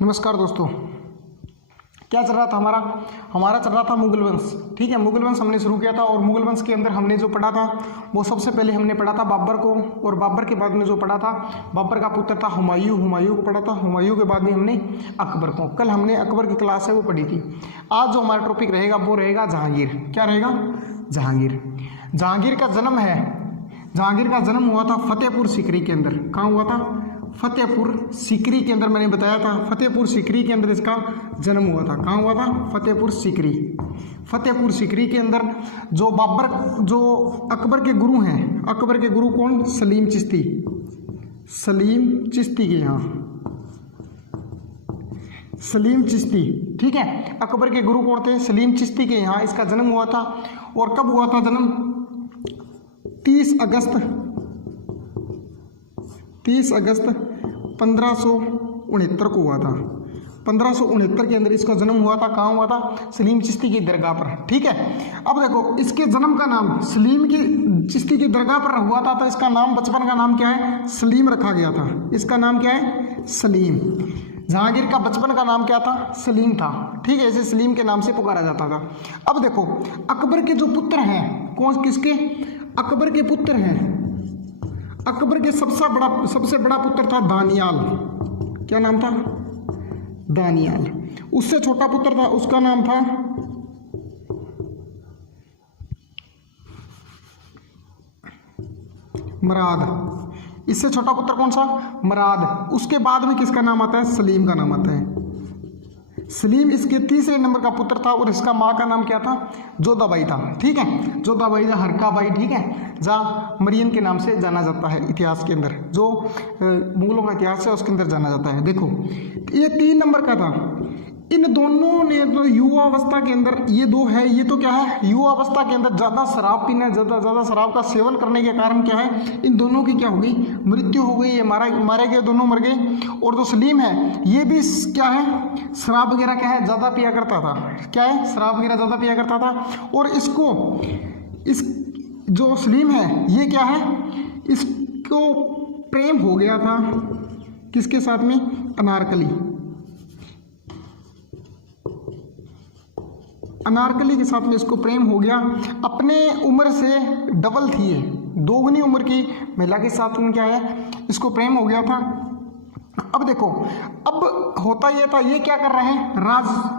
नमस्कार दोस्तों, क्या चल रहा था हमारा चल रहा था मुगल वंश। ठीक है, मुगल वंश हमने शुरू किया था और मुगल वंश के अंदर हमने जो पढ़ा था वो सबसे पहले हमने पढ़ा था बाबर को, और बाबर के बाद में जो पढ़ा था बाबर का पुत्र था हुमायूं को पढ़ा था। हुमायूं के बाद में हमने अकबर को, कल हमने अकबर की क्लास है वो पढ़ी थी। आज जो हमारा टॉपिक रहेगा वो रहेगा जहांगीर। क्या रहेगा? जहांगीर। जहांगीर का जन्म हुआ था फतेहपुर सीकरी के अंदर। कहाँ हुआ था? फतेहपुर सीकरी के अंदर। मैंने बताया था फतेहपुर सीकरी के अंदर इसका जन्म हुआ था। कहाँ हुआ था? फतेहपुर सीकरी के अंदर। जो अकबर के गुरु हैं, अकबर के गुरु कौन? सलीम चिश्ती के यहाँ, सलीम चिश्ती। ठीक है, अकबर के गुरु कौन थे? सलीम चिश्ती के यहाँ इसका जन्म हुआ था। और कब हुआ था जन्म? 30 अगस्त 1569 को हुआ था। 1569 के अंदर इसका जन्म हुआ था। कहाँ हुआ था? सलीम चिश्ती की दरगाह पर। ठीक है, अब देखो इसके जन्म का नाम सलीम की चिश्ती की दरगाह पर हुआ था, तो इसका नाम, बचपन का नाम क्या है? सलीम रखा गया था। इसका नाम क्या है? सलीम। जहांगीर का बचपन का नाम क्या था? सलीम था। ठीक है, इसे सलीम के नाम से पुकारा जाता था। अब देखो अकबर के जो पुत्र हैं, कौन किसके? अकबर के पुत्र हैं। अकबर के सबसे बड़ा पुत्र था दानियाल। क्या नाम था? दानियाल। उससे छोटा पुत्र था, उसका नाम था मराद। इससे छोटा पुत्र कौन सा? मराद। उसके बाद में किसका नाम आता है? सलीम का नाम आता है। सलीम इसके तीसरे नंबर का पुत्र था और इसका माँ का नाम क्या था? जोधाबाई था। ठीक है, जोधाबाई या हरकाबाई। ठीक है, जहाँ मरियम के नाम से जाना जाता है इतिहास के अंदर, जो मुगलों का इतिहास है उसके अंदर जाना जाता है। देखो ये 3 नंबर का था। इन दोनों ने तो युवा अवस्था के अंदर, ये दो है, ये तो क्या है? युवा अवस्था के अंदर ज़्यादा शराब पीना, ज़्यादा शराब का सेवन करने के कारण क्या है? इन दोनों की क्या हो गई? मृत्यु हो गई। ये मारे गए, दोनों मर गए। और जो सलीम है ये भी क्या है? शराब वगैरह क्या है? ज़्यादा पिया करता था। क्या है? शराब वगैरह ज़्यादा पिया करता था। और इस जो सलीम है ये क्या है? इसको प्रेम हो गया था किसके साथ में? अनारकली के साथ में इसको प्रेम हो गया। अपने उम्र से डबल थी ये, 2 गुनी उम्र की महिला के साथ में क्या है? इसको प्रेम हो गया था। अब देखो, अब होता ये था, ये क्या कर रहे हैं?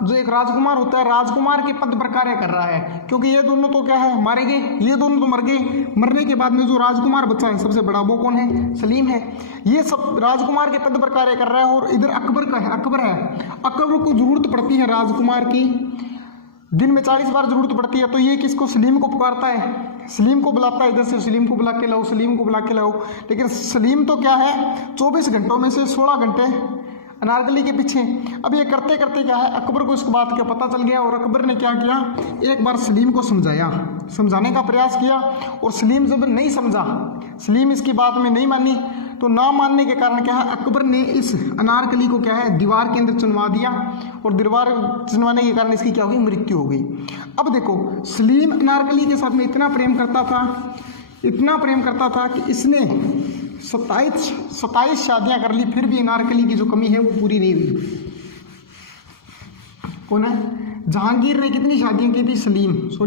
जो एक राजकुमार होता है, राजकुमार के पद पर कार्य कर रहा है, क्योंकि ये दोनों तो क्या है? मारे गए, ये दोनों तो मर गए। मरने के बाद में जो राजकुमार बचा है सबसे बड़ा, वो कौन है? सलीम है। ये सब राजकुमार के पद पर कार्य कर रहा है। और इधर अकबर है। अकबर को जरूरत पड़ती है राजकुमार की, दिन में 40 बार जरूरत पड़ती है। तो ये किसको? सलीम को पुकारता है, सलीम को बुलाता है, इधर से सलीम को बुला के लाओ, सलीम को बुला के लाओ। लेकिन सलीम तो क्या है? 24 घंटों में से 16 घंटे अनारकली के पीछे। अब ये करते करते क्या है? अकबर को इस बात का पता चल गया और अकबर ने क्या किया? एक बार सलीम को समझाने का प्रयास किया। और सलीम जब नहीं समझा, सलीम इसकी बात में नहीं मानी, तो ना मानने के कारण क्या है? अकबर ने इस अनारकली को क्या है? दीवार के अंदर चुनवा दिया। और दीवार चुनवाने के कारण इसकी क्या हो गई? मृत्यु हो गई। अब देखो सलीम अनारकली के साथ में इतना प्रेम करता था कि इसने 27 शादियां कर ली, फिर भी अनारकली की जो कमी है वो पूरी नहीं हुई। कौन है? जहांगीर ने कितनी शादियां की थी?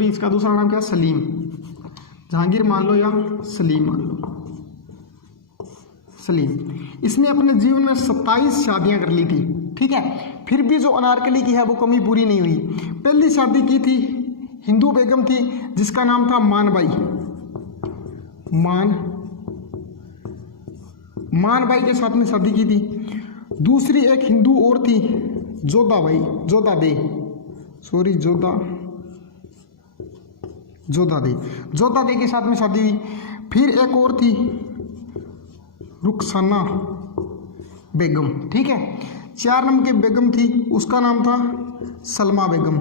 इसका दूसरा नाम क्या? सलीम। जहांगीर मान लो या सलीम मान लो। सलीम, इसने अपने जीवन में 27 शादियां कर ली थी। ठीक है, फिर भी जो अनारकली की है वो कमी पूरी नहीं हुई। पहली शादी की थी हिंदू बेगम थी, जिसका नाम था मानबाई के साथ में शादी की थी। दूसरी एक हिंदू और थी, जोधादे के साथ में शादी हुई। फिर एक और थी रुखसाना बेगम। ठीक है, 4 नंबर की बेगम थी, उसका नाम था सलमा बेगम।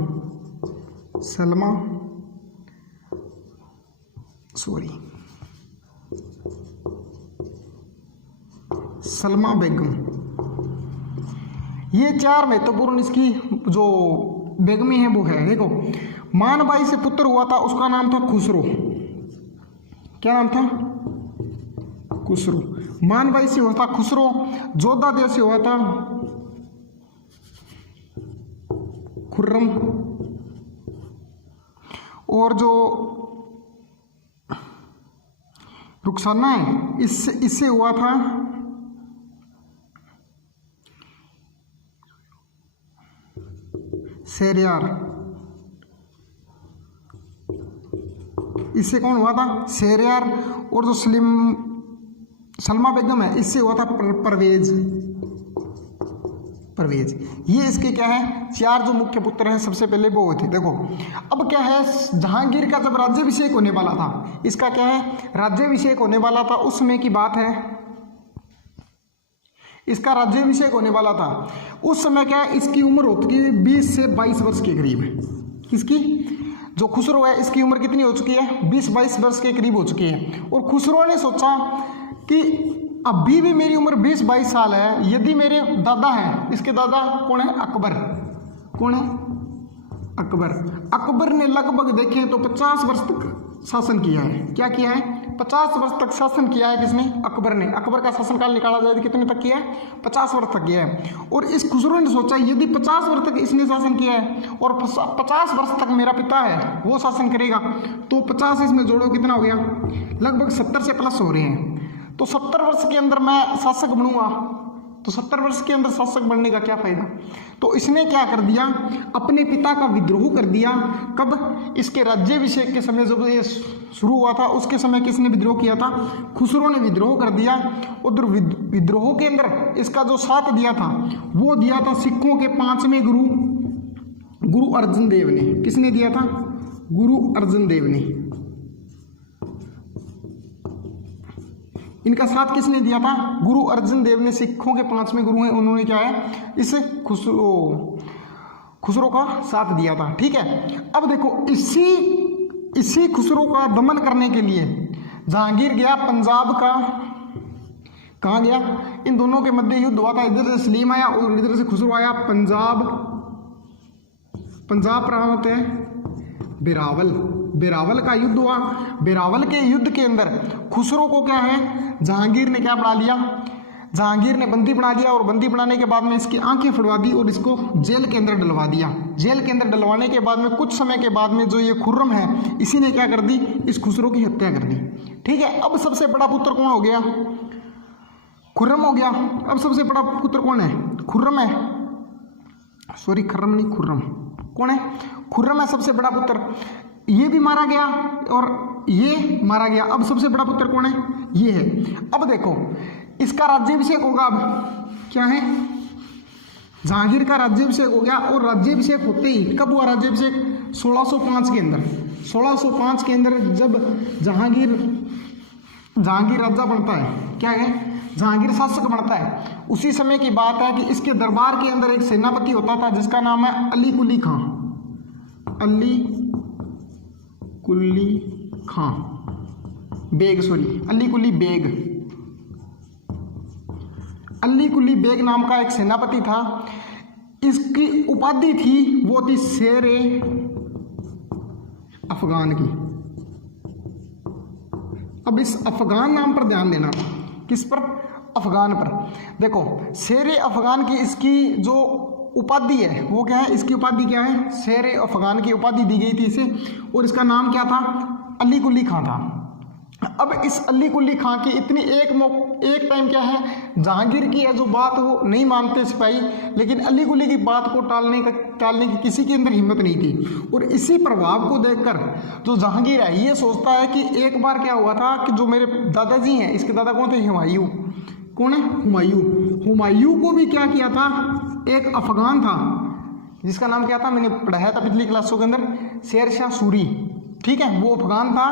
ये 4 महत्वपूर्ण इसकी जो बेगमी है वो है। देखो मानबाई से पुत्र हुआ था, उसका नाम था खुसरो। क्या नाम था? खुसरो। मानबाई से हुआ था खुसरो। जोधादेव से हुआ था खुर्रम, और जो रुखसाना है इससे हुआ था शेरयार। इससे कौन हुआ था? शेरयार। और जो सलमा बेगम है इससे हुआ था परवेज। ये इसके क्या है, 4 जो मुख्य पुत्र हैं सबसे पहले वो हुए थे। देखो अब क्या है, जहांगीर का जब राज्याभिषेक होने वाला था, इसका क्या है, राज्याभिषेक होने वाला था, उस समय की बात है, इसका राज्याभिषेक होने वाला था। उस समय क्या है, इसकी उम्र होती है 20 से 22 वर्ष के करीब है। किसकी? जो खुसरो है इसकी उम्र कितनी हो चुकी है? 20-22 वर्ष के करीब हो चुकी है। और खुसरो ने सोचा कि अभी भी मेरी उम्र 20-22 साल है, यदि मेरे दादा हैं, इसके दादा कौन है? अकबर। कौन है? अकबर। अकबर ने लगभग देखें तो 50 वर्ष तक शासन किया है। क्या किया है? 50 वर्ष तक शासन किया है। किसने? अकबर ने। अकबर का शासनकाल निकाला जाए तो कितने तक किया है? 50 वर्ष तक किया है। और इस खुसरो ने सोचा यदि 50 वर्ष तक इसने शासन किया है और 50 वर्ष तक मेरा पिता है वो शासन करेगा, तो 50 इसमें जोड़ो कितना हो गया? लगभग 70 से प्लस हो रहे हैं। तो 70 वर्ष के अंदर मैं शासक बनूंगा, तो 70 वर्ष के अंदर शासक बनने का क्या फायदा? तो इसने क्या कर दिया, अपने पिता का विद्रोह कर दिया। कब? इसके राज्याभिषेक के समय, जब ये शुरू हुआ था उसके समय किसने विद्रोह किया था? खुसरो ने विद्रोह कर दिया। उधर विद्रोह के अंदर इसका जो साथ दिया था वो दिया था सिखों के 5वें गुरु अर्जन देव ने। किसने दिया था? गुरु अर्जन देव ने। इनका साथ किसने दिया था? गुरु अर्जन देव ने। सिखों के 5वें गुरु हैं, उन्होंने क्या है, इस खुसरो का साथ दिया था। ठीक है। अब देखो इसी खुसरो का दमन करने के लिए जहांगीर गया पंजाब का। कहाँ गया? इन दोनों के मध्य युद्ध हुआ था। इधर से सलीम आया और इधर से खुसरो आया। पंजाब प्रांत है बिरावल का युद्ध हुआ। बिरावल के युद्ध के अंदर खुसरो को क्या है, जहांगीर ने क्या बना लिया? जहांगीर ने बंदी बना लिया। और बंदी बनाने के बाद में इसकी आंखें फड़वा दी और इसको जेल के अंदर डलवा दिया। जेल के अंदर डलवाने के बाद में कुछ समय के बाद में जो ये खुर्रम है, इसी ने क्या कर दी? इस खुसरो की हत्या कर दी। ठीक है। अब सबसे बड़ा पुत्र कौन हो गया? खुर्रम हो गया। अब सबसे बड़ा पुत्र कौन है? खुर्रम है। सॉरी, खर्रम नहीं, खुर्रम। कौन है? खुर्रम है सबसे बड़ा पुत्र। ये भी मारा गया और ये मारा गया। अब सबसे बड़ा पुत्र कौन है? ये है। अब देखो इसका राज्याभिषेक होगा। अब क्या है, जहांगीर का राज्याभिषेक हो गया। और राज्याभिषेक होते ही, कब हुआ राज्याभिषेक? 1605 के अंदर। 1605 के अंदर जब जहांगीर राजा बनता है, क्या है, जहांगीर शासक बनता है, उसी समय की बात है कि इसके दरबार के अंदर एक सेनापति होता था जिसका नाम है अली कुली बेग नाम का एक सेनापति था। इसकी उपाधि थी, वो थी शेरे अफगान की। अब इस अफगान नाम पर ध्यान देना। किस पर? अफगान पर। देखो शेरे अफगान की इसकी जो उपाधि है वो क्या है? इसकी उपाधि क्या है? शेरे अफगान की उपाधि दी गई थी इसे। और इसका नाम क्या था? अली कुली खां था। अब इस अली कुली खां की इतनी एक टाइम क्या है, जहांगीर की है जो बात वो नहीं मानते सिपाही, लेकिन अली कुली की बात को टालने की किसी के अंदर हिम्मत नहीं थी। और इसी प्रभाव को देखकर जो जहांगीर है ये सोचता है कि एक बार क्या हुआ था कि जो मेरे दादाजी हैं, इसके दादा कौन थे? हुमायूं। कौन है? हुमायूं को भी क्या किया था? एक अफगान था जिसका नाम क्या था, मैंने पढ़ाया था पिछली क्लासों के अंदर, शेर शाह सूरी। ठीक है, वो अफगान था।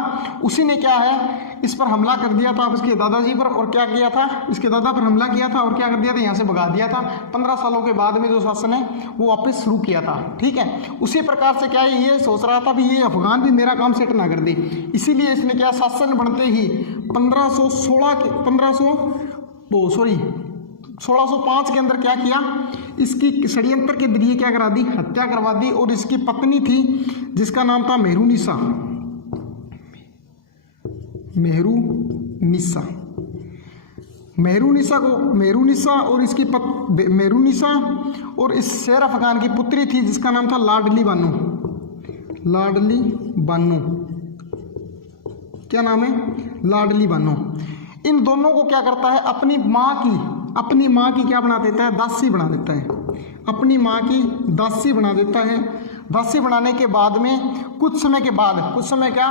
उसी ने क्या है, इस पर हमला कर दिया था, अब इसके दादाजी पर। और क्या किया था? इसके दादा पर हमला किया था और क्या कर दिया था? यहाँ से भगा दिया था। 15 सालों के बाद में जो शासन है वो वापस शुरू किया था। ठीक है। उसी प्रकार से क्या है, ये सोच रहा था भी ये अफगान भी मेरा काम सेट ना कर दे, इसीलिए इसने क्या, शासन बढ़ते ही 1605 के अंदर क्या किया, इसकी षड्यंत्र के जरिए क्या करा दी? हत्या करवा दी। और इसकी पत्नी थी जिसका नाम था मेहरुनिसा। मेहरुनिसा और इसकी मेहरुनिसा और इस शेर अफगान की पुत्री थी जिसका नाम था लाडली बानो। लाडली बानो, क्या नाम है? लाडली बानो। इन दोनों को क्या करता है? अपनी माँ की क्या बना देता है? दासी बना देता है। अपनी माँ की दासी बना देता है। दासी बनाने के बाद में कुछ समय क्या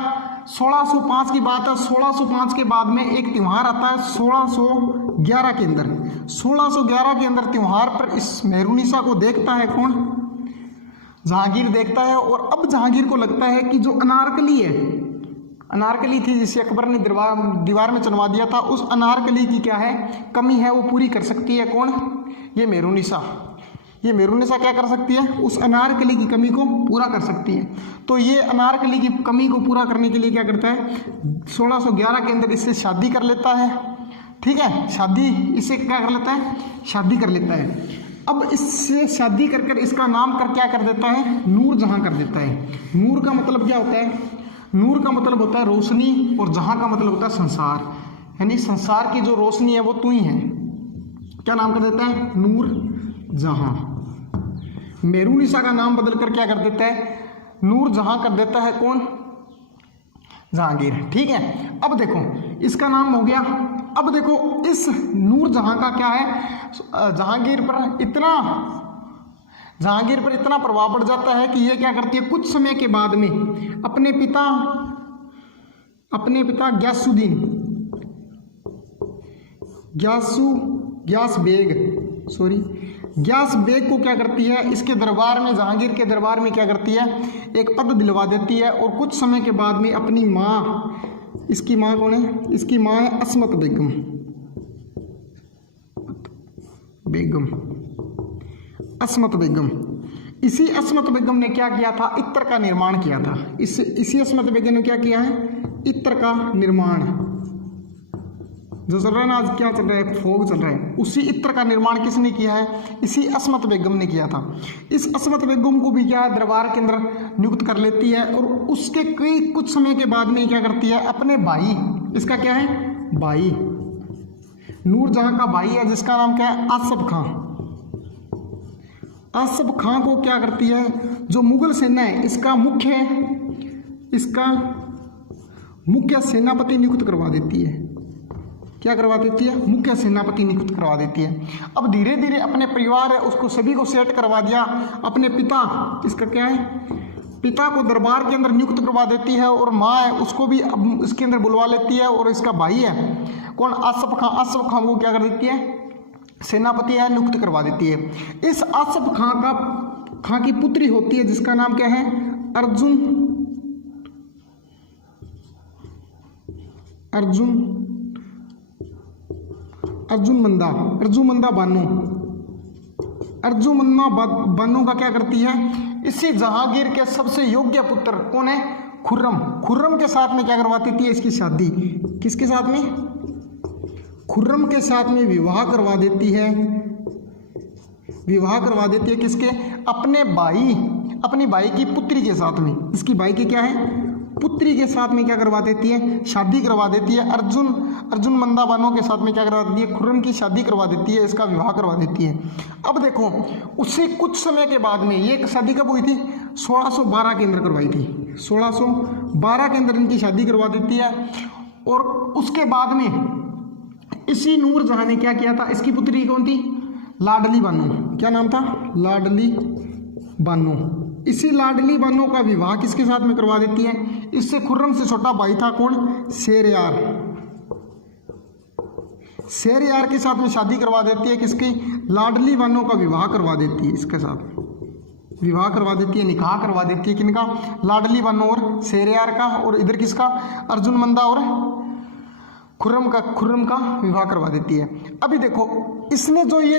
1605 की बात है। 1605 के बाद में एक त्यौहार आता है 1611 के अंदर। 1611 के अंदर त्यौहार पर इस मेहरुनिसा को देखता है कौन? जहांगीर देखता है। और अब जहांगीर को लगता है कि जो अनारकली थी जिसे अकबर ने दीवार में चुनवा दिया था, उस अनारकली की क्या है? कमी है, वो पूरी कर सकती है कौन? ये मेहरुनिसा। ये मेहरुनिसा क्या कर सकती है? उस अनारकली की कमी को पूरा कर सकती है। तो ये अनारकली की कमी को पूरा करने के लिए क्या करता है? 1611 के अंदर इससे शादी कर लेता है। ठीक है, इससे क्या कर लेता है? शादी कर लेता है। अब इससे शादी कर इसका नाम क्या कर देता है? नूरजहां कर देता है। नूर का मतलब क्या होता है? नूर का मतलब होता है रोशनी, और जहां का मतलब होता है संसार, यानी संसार की जो रोशनी है वो तू ही है। क्या नाम कर देता है? नूरजहां। मेहरुनिसा का नाम बदलकर क्या कर देता है? नूरजहां कर देता है कौन? जहांगीर। ठीक है, अब देखो इसका नाम हो गया। अब देखो इस नूरजहां का क्या है? जहांगीर पर इतना प्रभाव पड़ जाता है कि ये क्या करती है? कुछ समय के बाद में अपने पिता ग्यास बेग को क्या करती है? इसके दरबार में, जहांगीर के दरबार में क्या करती है? एक पद दिलवा देती है। और कुछ समय के बाद में अपनी माँ, इसकी माँ कौन है? इसकी माँ है अस्मत बेगम। इसी अस्मत बेगम ने क्या किया था? इत्र का निर्माण किया था। इसी अस्मत बेगम ने क्या किया है? इत्र का निर्माण। जो चल रहा है ना, आज क्या चल रहा है? फोग चल रहा है। उसी इत्र का निर्माण किसने किया है? इसी अस्मत बेगम ने किया था। इस अस्मत बेगम को भी क्या है? दरबार के अंदर नियुक्त कर लेती है। और उसके कुछ समय के बाद में क्या करती है? अपने भाई, इसका क्या है? भाई, नूरजहां का भाई है जिसका नाम क्या है? आसफ खां को क्या करती है? जो मुगल सेना है इसका मुख्य सेनापति नियुक्त करवा देती है। क्या करवा देती है? मुख्य सेनापति नियुक्त करवा देती है। अब धीरे धीरे अपने परिवार है उसको सभी को सेट करवा दिया। अपने पिता, इसका क्या है? पिता को दरबार के अंदर नियुक्त करवा देती है। और माँ है उसको भी अब इसके अंदर बुलवा लेती है। और इसका भाई है कौन? आसफ खां को क्या कर देती है? सेनापति है, नियुक्त करवा देती है। इस आसफ खां की पुत्री होती है जिसका नाम क्या है? अर्जुमंदा बानो का क्या करती है? इसी जहांगीर के सबसे योग्य पुत्र कौन है? खुर्रम के साथ में क्या करवाती थी? इसकी शादी किसके साथ में? खुर्रम के साथ में विवाह करवा देती है। किसके? अपनी भाई की पुत्री के साथ में। इसकी भाई की क्या है? पुत्री के साथ में क्या करवा देती है? शादी करवा देती है। अर्जुन मंदा बानो के साथ में क्या करवा देती है? खुर्रम की शादी करवा देती है, इसका विवाह करवा देती है। अब देखो उससे कुछ समय के बाद में, ये शादी कब हुई थी? 1612 के अंदर करवाई थी। 1612 के अंदर इनकी शादी करवा देती है। और उसके बाद में इसी नूरजहां ने क्या किया था? इसकी पुत्री कौन थी? लाडली बानो। क्या नाम था? लाडली बानो। इसी लाडली बानो का विवाह किसके साथ में करवा देती है? इससे खुर्रम से छोटा भाई था कौन? शेरयार के साथ में शादी करवा देती है। किसकी? लाडली बानो का विवाह करवा देती है। इसके साथ विवाह करवा देती है, निकाह करवा देती है। किनका? लाडली बानो और शेरयार का। और इधर किसका? अर्जुन मंदा और खुर्रम का विवाह करवा देती है। अभी देखो इसने जो ये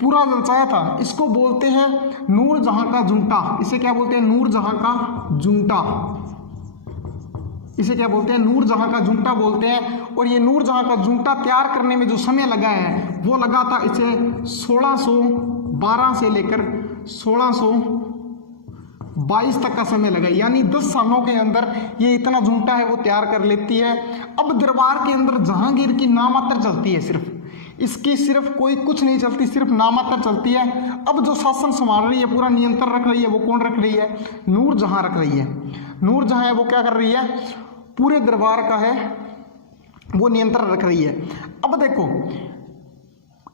पूरा रचाया था इसको बोलते हैं नूरजहां का जुंटा। इसे क्या बोलते हैं? नूरजहां का जुंटा। इसे क्या बोलते हैं? नूरजहां का जुंटा बोलते हैं। और ये नूरजहां का जुंटा तैयार करने में जो समय लगा है वो लगा था इसे 1612 से लेकर 1622 तक का समय लगा। यानी 10 सालों के अंदर ये इतना जुंटा है वो तैयार कर लेती है। अब दरबार के अंदर जहांगीर की नामात्र चलती है, सिर्फ इसकी सिर्फ कोई कुछ नहीं चलती, सिर्फ नामात्र चलती है। अब जो शासन संभाल रही है, पूरा नियंत्रण रख रही है, वो कौन रख रही है? नूरजहां रख रही है। नूरजहां है वो क्या कर रही है? पूरे दरबार का है वो नियंत्रण रख रही है। अब देखो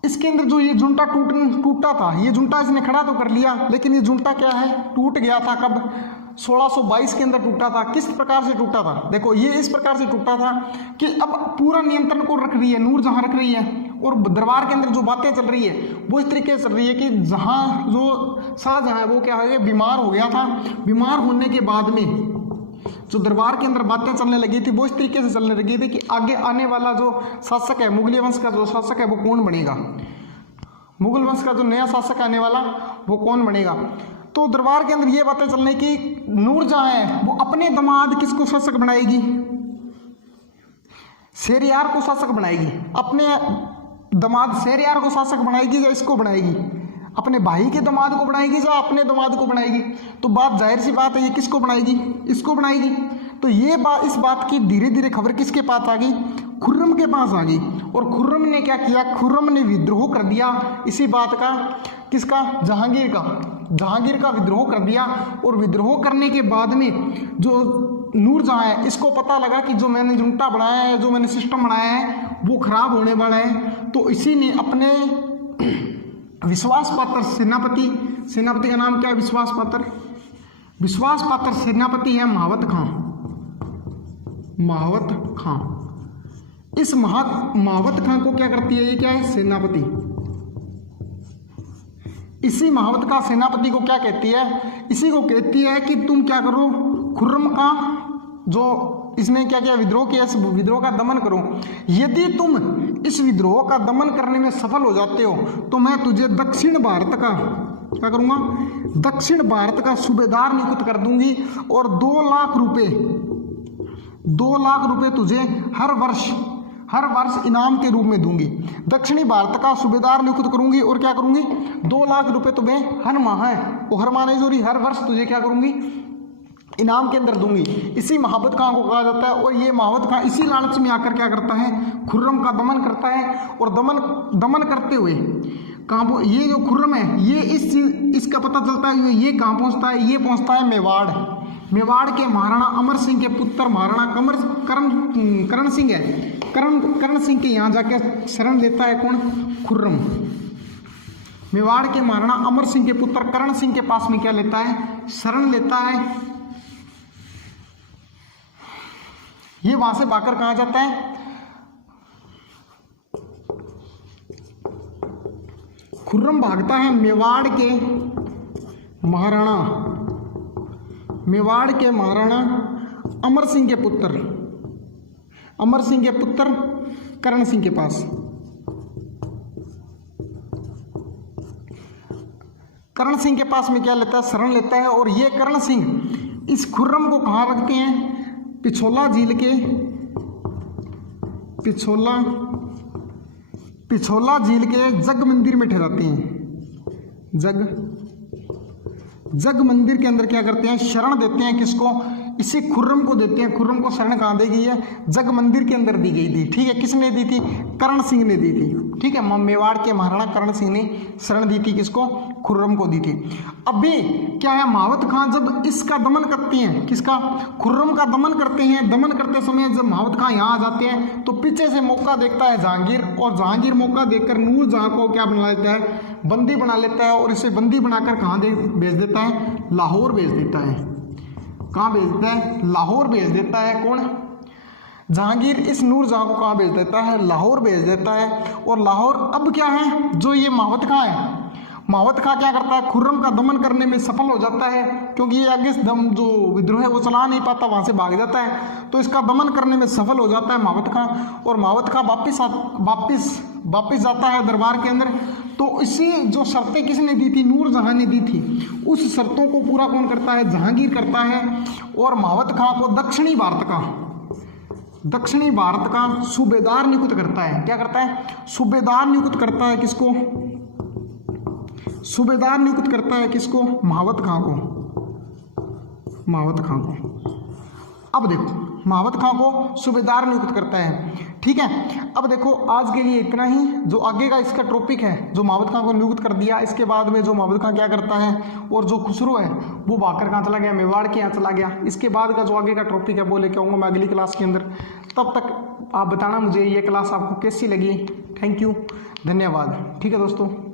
इसके अंदर जो ये जुंटा टूटा था, ये जुंटा इसने खड़ा तो कर लिया, लेकिन ये जुंटा क्या है? टूट गया था। कब? 1622 के अंदर टूटा था। किस प्रकार से टूटा था? देखो ये इस प्रकार से टूटा था कि अब पूरा नियंत्रण को रख रही है, नूरजहां रख रही है, और दरबार के अंदर जो बातें चल रही है वो इस तरीके से चल रही है कि जहां जो शाहजहां है वो क्या है? बीमार हो गया था। बीमार होने के बाद में जो दरबार के अंदर बातें चलने लगी थी वो इस तरीके से चलने लगी थी कि आगे आने वाला जो शासक है, मुगल वंश का जो शासक है वो कौन बनेगा? मुगल वंश का जो नया शासक आने वाला वो कौन बनेगा? तो दरबार के अंदर ये बातें चलने की नूरजहां है वो अपने दामाद किसको शासक बनाएगी? शेरयार को शासक बनाएगी। अपने दामाद शेरयार को शासक बनाएगी या इसको बनाएगी? अपने भाई के दामाद को बनाएगी या अपने दामाद को बनाएगी? तो बात जाहिर सी बात है ये किसको बनाएगी? इसको बनाएगी। तो ये बात, इस बात की धीरे धीरे खबर किसके पास आ गई? खुर्रम के पास आ गई। और खुर्रम ने क्या किया? खुर्रम ने विद्रोह कर दिया इसी बात का। किसका? जहांगीर का। जहांगीर का विद्रोह कर दिया। और विद्रोह करने के बाद में जो नूरजहां है इसको पता लगा कि जो मैंने जुंटा बनाया है, जो मैंने सिस्टम बनाया है वो खराब होने वाला है। तो इसी ने अपने विश्वास पात्र सेनापति का नाम क्या है? विश्वास पात्र सेनापति है महावत खां। इस महावत खां को क्या करती है? ये क्या है? सेनापति। इसी महावत का सेनापति को क्या कहती है? इसी को कहती है कि तुम क्या करो? खुर्रम का जो इसने क्या किया? विद्रोह किया, इस विद्रोह का दमन करो। यदि तुम इस विद्रोह का दमन करने में सफल हो जाते हो तो मैं तुझे दक्षिण भारत का क्या करूंगा? दक्षिण भारत का सूबेदार नियुक्त कर दूंगी और 2 लाख रुपए तुझे हर वर्ष इनाम के रूप में दूंगी। दक्षिणी भारत का सूबेदार नियुक्त करूंगी और क्या करूंगी? 2 लाख रुपए तुम्हें हर माह है, वो हर माह नहीं जोरी, हर वर्ष तुझे क्या करूंगी? इनाम के अंदर दूंगी। इसी महावत खां को कहा जाता है। और ये महावत खां इसी लालच में आकर क्या करता है? खुर्रम का दमन करता है। और दमन करते हुए कहाँ ये जो खुर्रम है ये इसका पता चलता है ये कहाँ पहुँचता है? ये पहुँचता है मेवाड़ के महाराणा अमर सिंह के पुत्र महाराणा करण सिंह है। करण सिंह के यहाँ जाके शरण लेता है कौन? खुर्रम। मेवाड़ के महाराणा अमर सिंह के पुत्र करण सिंह के पास में क्या लेता है? शरण लेता है। ये वहां से भागकर कहाँ जाता है? खुर्रम भागता है मेवाड़ के महाराणा अमर सिंह के पुत्र करण सिंह के पास। करण सिंह के पास में क्या लेता है? शरण लेता है। और ये करण सिंह इस खुर्रम को कहाँ रखते हैं? पिछोला झील के जग मंदिर में ठहराते हैं। जग मंदिर के अंदर क्या करते हैं? शरण देते हैं। किसको? इसी खुर्रम को देते हैं। खुर्रम को शरण कहाँ दी गई है? जग मंदिर के अंदर दी गई थी। ठीक है, किसने दी थी? करण सिंह ने दी थी। ठीक है, मेवाड़ के महाराणा करण सिंह ने शरण दी थी। किसको? खुर्रम को दी थी। अभी क्या है? महावत खां जब इसका दमन करते हैं, किसका? खुर्रम का दमन करते हैं। दमन करते समय जब महावत खां यहाँ आ जाते हैं तो पीछे से मौका देखता है जहांगीर, और जहांगीर मौका देखकर नूरजहां को क्या बना लेता है? बंदी बना लेता है। और इसे बंदी बनाकर कहाँ भेज देता है? लाहौर भेज देता है। कहाँ भेज देता है? लाहौर भेज देता है। कौन? जहांगीर इस नूरजहां को कहाँ भेज देता है? लाहौर भेज देता है। और लाहौर अब क्या है? जो ये महावत खां है, महावत खां क्या करता है? खुर्रम का दमन करने में सफल हो जाता है, क्योंकि ये आगे जो विद्रोह है वो चला नहीं पाता, वहां से भाग जाता है। तो इसका दमन करने में सफल हो जाता है महावत खां। और महावत खां वापिस जाता है दरबार के अंदर। तो इसी जो शर्तें किसने दी थी? नूरजहां ने दी थी। उस शर्तों को पूरा कौन करता है? जहांगीर करता है। और महावत खां को दक्षिणी भारत का सूबेदार नियुक्त करता है। क्या करता है? सूबेदार नियुक्त करता है। किसको? सूबेदार नियुक्त करता है। किसको? महावत खां को। अब देखो, महावत खां को सूबेदार नियुक्त करता है। ठीक है। अब देखो आज के लिए इतना ही। जो आगे का इसका टॉपिक है, जो महाबत खां को नियुक्त कर दिया, इसके बाद में जो महाबत खां क्या करता है, और जो खुसरो है वो भागकर कहाँ चला गया, मेवाड़ के यहाँ चला गया। इसके बाद का जो आगे का टॉपिक है वो लेके आऊँगा मैं अगली क्लास के अंदर। तब तक आप बताना मुझे ये क्लास आपको कैसी लगी। थैंक यू, धन्यवाद। ठीक है दोस्तों।